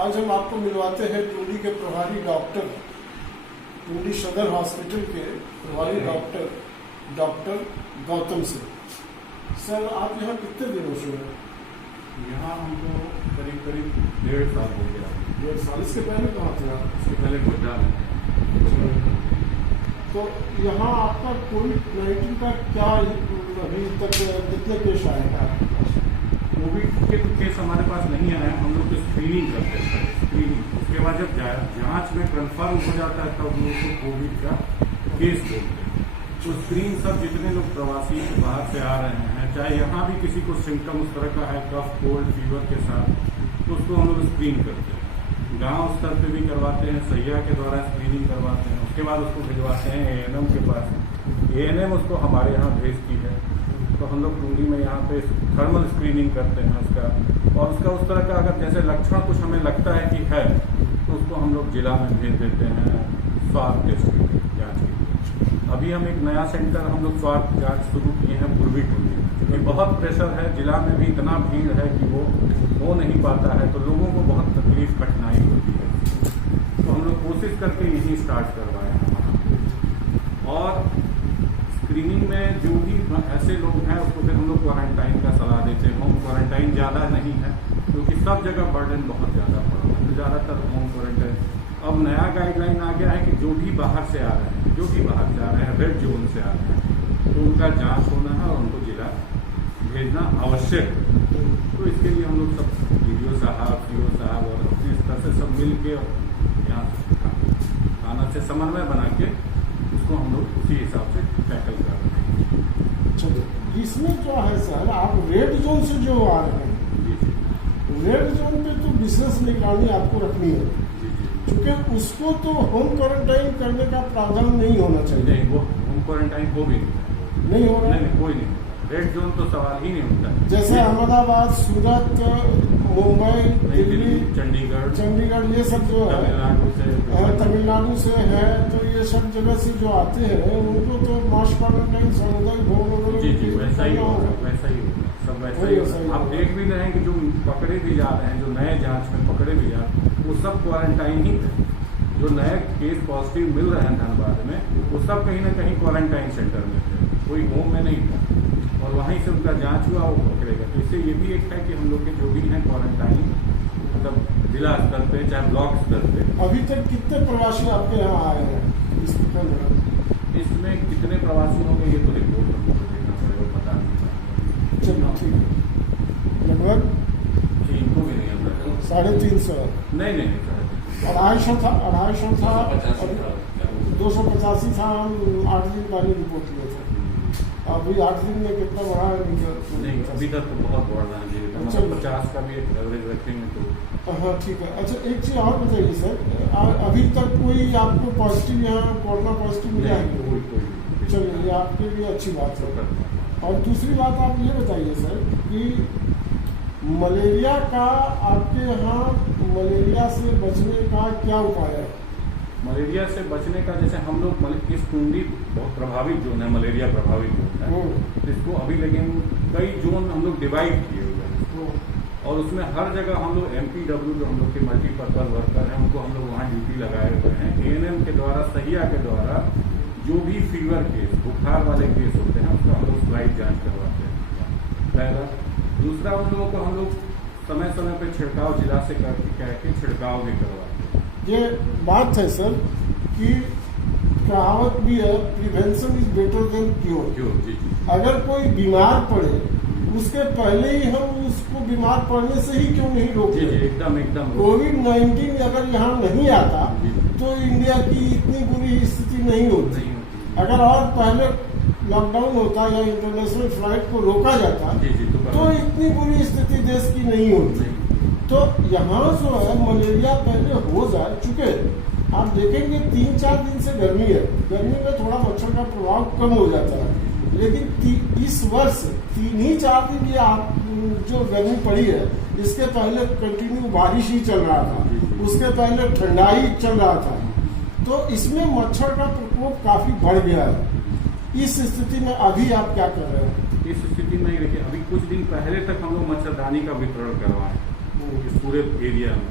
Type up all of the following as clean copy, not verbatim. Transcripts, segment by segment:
आज हम आपको मिलवाते हैं टुंडी के प्रभारी डॉक्टर, टुंडी सदर हॉस्पिटल के प्रभारी डॉक्टर गौतम से। सर, आप यहाँ कितने दिनों से हैं? यहाँ हमको करीब 1.5 साल हो गया। 1.5 साल। इसके पहले कहाँ थे आप? इसके पहले गोड्डा में। तो यहाँ आपका कोविड-19 का क्या अभी तक कितने केस आए हैं? कोविड के तो केस हमारे पास नहीं आए, हम लोग तो स्क्रीनिंग करते हैं। स्क्रीनिंग उसके बाद जब जांच में कंफर्म हो जाता है तब हम लोग को कोविड का केस बोलते हैं। तो स्क्रीन सब जितने लोग प्रवासी बाहर से आ रहे हैं, चाहे यहाँ भी किसी को सिम्टम उस तरह का है कफ कोल्ड फीवर के साथ, तो उसको हम लोग स्क्रीन करते हैं। गांव स्तर पे भी करवाते हैं, सैया के द्वारा स्क्रीनिंग करवाते हैं। उसके बाद उसको भिजवाते हैं ANM के पास। ANM उसको हमारे यहाँ भेजती है, तो हम लोग टुंडी में यहाँ पे थर्मल स्क्रीनिंग करते हैं उसका। और उसका उस तरह का अगर जैसे लक्षण कुछ हमें लगता है कि है, तो उसको हम लोग जिला में भेज देते हैं स्वाब टेस्ट की जाँच की। अभी हम एक नया सेंटर हम लोग स्वाब जाँच शुरू किए हैं पूर्वी टुंडी में, क्योंकि बहुत प्रेशर है, जिला में भी इतना भीड़ है कि वो हो नहीं पाता है, तो लोगों को बहुत तकलीफ कठिनाई होती है। तो हम लोग कोशिश करके यही स्टार्ट करवाए हैं। और स्क्रीनिंग में जो भी ऐसे लोग हैं उसको फिर हम लोग क्वारंटाइन का सलाह देते हैं। होम क्वारंटाइन ज़्यादा नहीं है, क्योंकि सब जगह बर्डन बहुत ज़्यादा पड़ रहा है, तो ज़्यादातर होम क्वारंटाइन। अब नया गाइडलाइन आ गया है कि जो भी बाहर से आ रहे हैं, रेड जोन से आ रहे हैं, तो उनका जांच होना है और उनको जिला भेजना आवश्यक है। तो इसके लिए हम लोग सब DDO साहब, CO साहब और अपने स्तर से सब मिल के यहाँ थाना से समन्वय बना के उसको हम लोग उसी हिसाब से टैकल कर रहे हैं। चलिए, इसमें क्या है सर, आप रेड जोन से जो आ रहे हैं, रेड जोन पे तो विशेष निगरानी आपको रखनी है, क्योंकि उसको तो होम क्वारंटाइन करने का प्रावधान नहीं होना चाहिए। नहीं, वो होम क्वारंटाइन हो भी नहीं हो रहा। नहीं, कोई नहीं। रेड जोन तो सवाल ही नहीं होता। जैसे अहमदाबाद, सूरत, मुंबई, दिल्ली, चंडीगढ़ ये सब जो है तमिलनाडु से है, तो ये सब जगह से जो आते हैं उनको तो मास क्वारंटाइन, सामुदायिक भवन वगैरह। जी, वैसा ही होगा, सब वैसा ही होगा। आप देख भी रहे हैं कि जो पकड़े भी जा रहे हैं, जो नए जांच में पकड़े भी जा रहे हैं, वो सब क्वारंटाइन ही थे। जो नए केस पॉजिटिव मिल रहे हैं धनबाद में, वो सब कहीं ना कहीं क्वारंटाइन सेंटर में थे, कोई होम में नहीं था, और वहीं से उनका जांच हुआ, वो पकड़ेगा। तो इससे ये भी एक है कि हम लोग के जो भी हैं क्वारंटाइन, मतलब जिला स्तर पे चाहे ब्लॉक स्तर पे। अभी तक कितने प्रवासी आपके यहाँ आए हैं? इसमें कितने प्रवासी होंगे ये तो रिपोर्ट हमको देखना पड़ेगा, पता नहीं। चलो ठीक है, लगभग इनको भी नहीं आता। 350। नहीं, 250 था। 285 था। हम 8 दिन पहले रिपोर्ट किए थे। अभी 8 दिन में कितना बढ़ा है? नहीं, अभी तक तो बहुत बढ़ रहा है। 50 का भी एक एवरेज रखेंगे तो। हाँ ठीक है। अच्छा, एक चीज़ और बताइए सर, अभी तक कोई आपको पॉजिटिव यहाँ कोरोना पॉजिटिव मिला है? कोई। चलिए, ये आपके लिए अच्छी बात है। और दूसरी बात आप ये बताइए सर कि मलेरिया का आपके यहाँ, मलेरिया से बचने का क्या उपाय है? मलेरिया से बचने का, जैसे हम लोग इस टुंडी बहुत प्रभावित जोन है, मलेरिया प्रभावित जोन है, इसको अभी लेकिन कई जोन हम लोग डिवाइड किए हुए हैं, और उसमें हर जगह हम लोग MPW जो हम लोग के मल्टीपर्पज वर्कर हैं, उनको हम लोग वहाँ ड्यूटी लगाए हुए हैं। ANM के द्वारा, सहिया के द्वारा जो भी फीवर केस, बुखार वाले केस होते हैं, उसका हम लोग स्लाइड जाँच करवाते हैं, पहला। दूसरा, उन लोगों को हम लोग समय समय पर छिड़काव जिला से करके छिड़काव भी करवाते हैं। ये बात है सर कि कहावत भी है, prevention is better than cure. जी। अगर कोई बीमार पड़े, उसके पहले ही हम उसको बीमार पड़ने से ही क्यों नहीं रोकते? एकदम। कोविड-19 अगर यहाँ नहीं आता तो इंडिया की इतनी बुरी स्थिति नहीं होती। अगर और पहले लॉकडाउन होता या इंटरनेशनल फ्लाइट को रोका जाता तो इतनी बुरी स्थिति देश की नहीं होती। तो यहाँ जो है मलेरिया पहले हो जाए, चूंकि आप देखेंगे 3-4 दिन से गर्मी है, गर्मी में थोड़ा मच्छर का प्रभाव कम हो जाता है, लेकिन इस वर्ष 3-4 दिन ये आप जो गर्मी पड़ी है, इसके पहले कंटिन्यू बारिश ही चल रहा था, उसके पहले ठंडाई चल रहा था, तो इसमें मच्छर का प्रकोप काफी बढ़ गया है। इस स्थिति में अभी आप क्या कर रहे हैं? इस स्थिति में देखिए, अभी कुछ दिन पहले तक हम लोग मच्छरदानी का वितरण करवाएं इस पूरे एरिया में,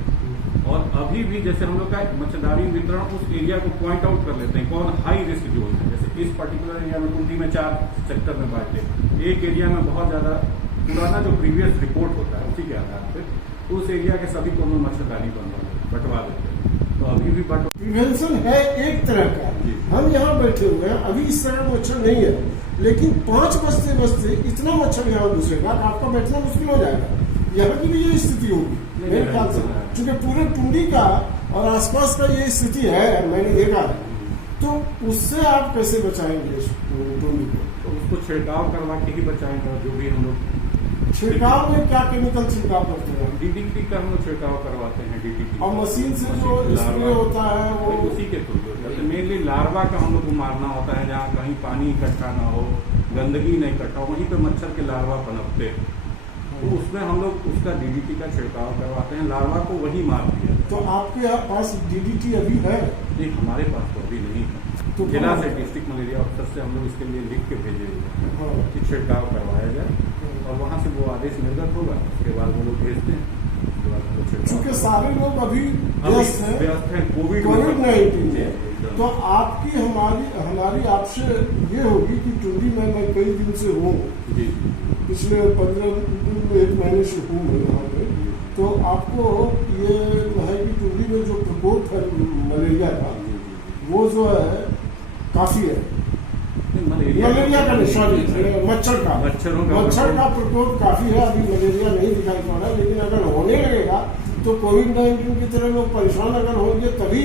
और अभी भी जैसे हम लोग का मच्छरदानी वितरण उस एरिया को पॉइंट आउट कर लेते हैं कौन हाई रिस्क जोन है। जैसे इस पर्टिकुलर एरिया में कुंडी में 4 सेक्टर में बांटे, एक एरिया में बहुत ज्यादा पुराना जो प्रीवियस रिपोर्ट होता है उसी के आधार पर उस एरिया के सभी को हम मच्छरदानी बंटवा देते हैं। तो अभी भी प्रिवेंशन है एक तरह का। हम यहाँ बैठे हुए हैं, अभी इस तरह मच्छर नहीं है, लेकिन 5 बजते बजते इतना मच्छर यहाँ घुसेगा कि आपका बैठना मुश्किल हो जाएगा। यहाँ की भी ये स्थिति होगी मेरे ख्याल से, क्योंकि पूरे टुंडी का और आसपास का ये स्थिति है, मैंने देखा है। तो उससे आप कैसे बचाएंगे टुंडी को? तो उसको छिड़काव करवा के ही बचाएंगे। जो भी हम लोग छिड़काव में क्या केमिकल छिड़काव करते हैं? डीडीटी का हम लोग छिड़काव करवाते हैं। डीडीटी और मशीन से जो स्प्रे होता है वो उसी के थ्रू जैसे मेनली लार्वा का हम लोग को मारना होता है, जहाँ कहीं पानी इकट्ठा ना हो, गंदगी नहीं इकट्ठा हो, वहीं पे मच्छर के लार्वा पनपते हैं। तो उसमें हम लोग उसका डीडीटी का छिड़काव करवाते हैं, लार्वा को वही मार दिया। तो आपके पास डीडीटी अभी है? नहीं, हमारे पास तो अभी नहीं है। तो जिला से डिस्ट्रिक्ट मलेरिया ऑफिसर से हम लोग इसके लिए लिख के भेजे हुए हैं कि छिड़काव करवाया जाए, और वहाँ से वो आदेश निर्गत होगा, उसके बाद वो लोग भेजते हैं। क्योंकि सारे लोग अभी व्यस्त हैं कोविड-19 में। तो आपकी हमारी आपसे ये होगी कि टुंडी में मैं कई दिन से हूँ, पिछले 15 दिन में 1 महीने से हूँ मैं यहाँ पे। तो आपको ये है कि टुंडी में जो प्रकोप है मलेरिया का, वो जो है काफी है। मलेरिया का नहीं, सॉरी, मच्छर का प्रकोप काफी है। अभी मलेरिया नहीं दिखाई पड़ रहा, लेकिन अगर होने लगेगा तो कोविड-19 की तरह लोग परेशान अगर होंगे तभी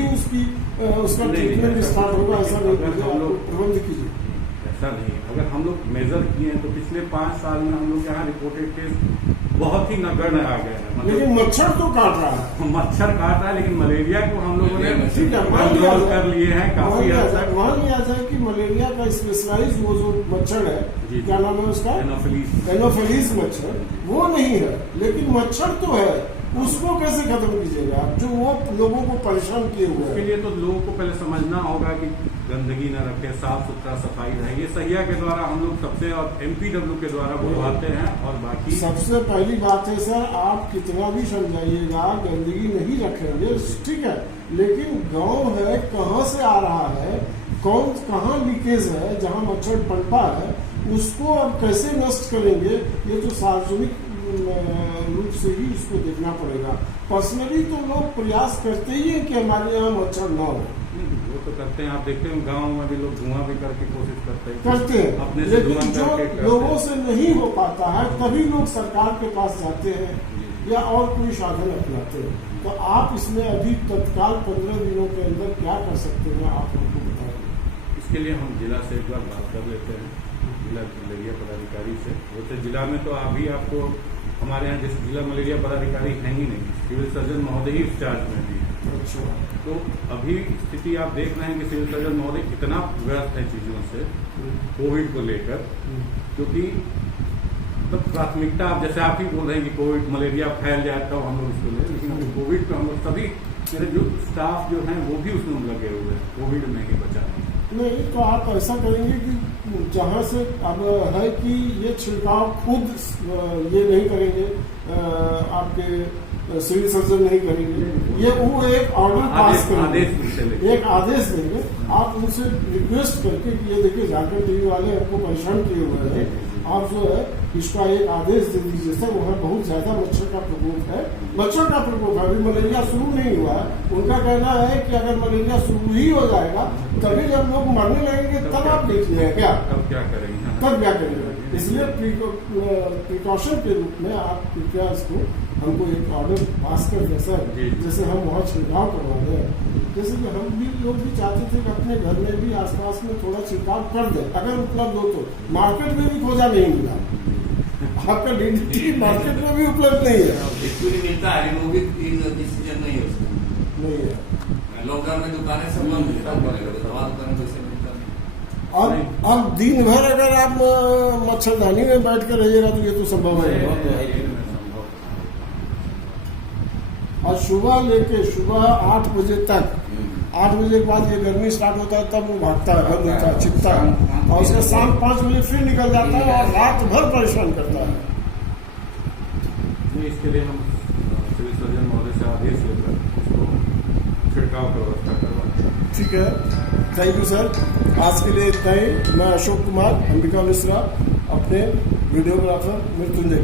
उसका ट्रीटमेंट स्टार्ट होगा। ऐसा नहीं, प्रबंध कीजिए। ऐसा नहीं, अगर हम लोग मेजर किए हैं तो पिछले 5 साल में हम लोग यहाँ रिपोर्टेड केस बहुत ही नगण्य आ गए हैं। लेकिन मच्छर तो काट रहा है, मच्छर काट रहा है, लेकिन मलेरिया को हम लोगों ने कंट्रोल कर लिए हैं काफी हद तक। मान लिया जाए कि मलेरिया का स्पेशलाइज वो जो मच्छर है, क्या नाम है उसका, एनोफिलीज मच्छर, वो नहीं है, लेकिन मच्छर तो है। उसको कैसे खत्म कीजिएगा आप, जो वो लोगों को परेशान किए हुए हैं? उसके लिए तो लोगों को पहले समझना होगा कि गंदगी न रखे, साफ सुथरा सफाई रहे। ये सहिया के द्वारा हम लोग सबसे, और एमपीडब्ल्यू के द्वारा बुलवाते हैं। और बाकी सबसे पहली बात है सर, आप कितना भी समझाइएगा गंदगी नहीं रखेंगे, ठीक है, लेकिन गांव है, कहाँ से आ रहा है, कहाँ लीकेज है, जहाँ मच्छर पनपा है, उसको अब कैसे नष्ट करेंगे, ये तो सार्वजनिक रूप से ही इसको देखना पड़ेगा। पर्सनली तो लोग प्रयास करते ही है कि हमारे यहाँ मच्छर न हो। वो तो करते हैं, आप देखते हैं गांव में भी लोग धुआं भी करके कोशिश करते हैं अपने से, लेकिन जो लोगों से नहीं हो पाता है तभी लोग सरकार के पास जाते हैं या और कोई साधन अपनाते हैं। तो आप इसमें अभी तत्काल 15 दिनों के अंदर क्या कर सकते हैं, आप हमको बताइए। इसके लिए हम जिला से एक बार बात कर लेते हैं, जिला मलेरिया पदाधिकारी से। वैसे जिला में तो अभी आपको हमारे यहाँ जैसे जिला मलेरिया पदाधिकारी हैं ही नहीं, सिविल सर्जन महोदय ही इस चार्ज में भी है। अच्छा, तो अभी स्थिति आप देख रहे हैं कि सिविल सर्जन महोदय कितना व्यस्त है चीजों से कोविड को लेकर, क्योंकि तो प्राथमिकता आप जैसे आप ही बोल रहे हैं कि कोविड मलेरिया फैल जाए तो हम लोग इसको ले, लेकिन अभी कोविड पे हम लोग सभी मेरे जो स्टाफ जो हैं वो भी उसमें लगे हुए हैं कोविड में ही बचाने। नहीं तो आप ऐसा करेंगे कि जहाँ से अब है कि ये छिड़काव खुद ये नहीं करेंगे, आपके सिविल सर्जन नहीं करेंगे, ये वो एक ऑर्डर पास करेंगे, एक आदेश देंगे। आप उनसे रिक्वेस्ट करके कि ये देखिए झारखंड टीवी वाले हमको परेशान किए हुए हैं, आप जो है इसका एक आदेश दे दीजिए सर, वहाँ बहुत ज्यादा मच्छर का प्रकोप है, मच्छर का प्रकोप है, अभी मलेरिया शुरू नहीं हुआ है। उनका कहना है कि अगर मलेरिया शुरू ही हो जाएगा तभी जब लोग मरने लगेंगे तब आप देख लेंगे क्या, तब क्या करेंगे, तब क्या करेंगे। इसलिए प्रिकॉशन के रूप में आप कृपया इसको हमको एक ऑर्डर पास कर दें सर, जैसे हम वहाँ छिड़काव करवा दें। जैसे कि हम भी लोग भी चाहते थे कि अपने घर में भी आसपास में थोड़ा छिड़काव कर दें, अगर उपलब्ध हो तो। मार्केट में भी खोजा नहीं मिला, आपका डीडीटी मार्केट में भी उपलब्ध नहीं है, मिलता है, डिसीजन नहीं है उसका, नहीं है। लॉकडाउन में दुकानें सब बंद मिलता, दवा दुकान कैसे मिलता नहीं। अब दिन भर अगर आप मच्छरदानी में बैठ कर रहिएगा तो ये तो संभव है। और सुबह 8 बजे तक, 8 बजे के बाद ये गर्मी स्टार्ट होता है, तब वो भागता है, बंद होता है, छिपता है, और उसके शाम 5 बजे फिर निकल जाता है और रात भर परेशान करता है। इसके लिए हम सिविल सर्जन महोदय से आदेश लेकर बचाव की व्यवस्था करवाएं। ठीक है, थैंक यू सर। आज के लिए इतना ही। मैं अशोक कुमार, अंबिका मिश्रा, अपने वीडियोग्राफर मृत्युंजय।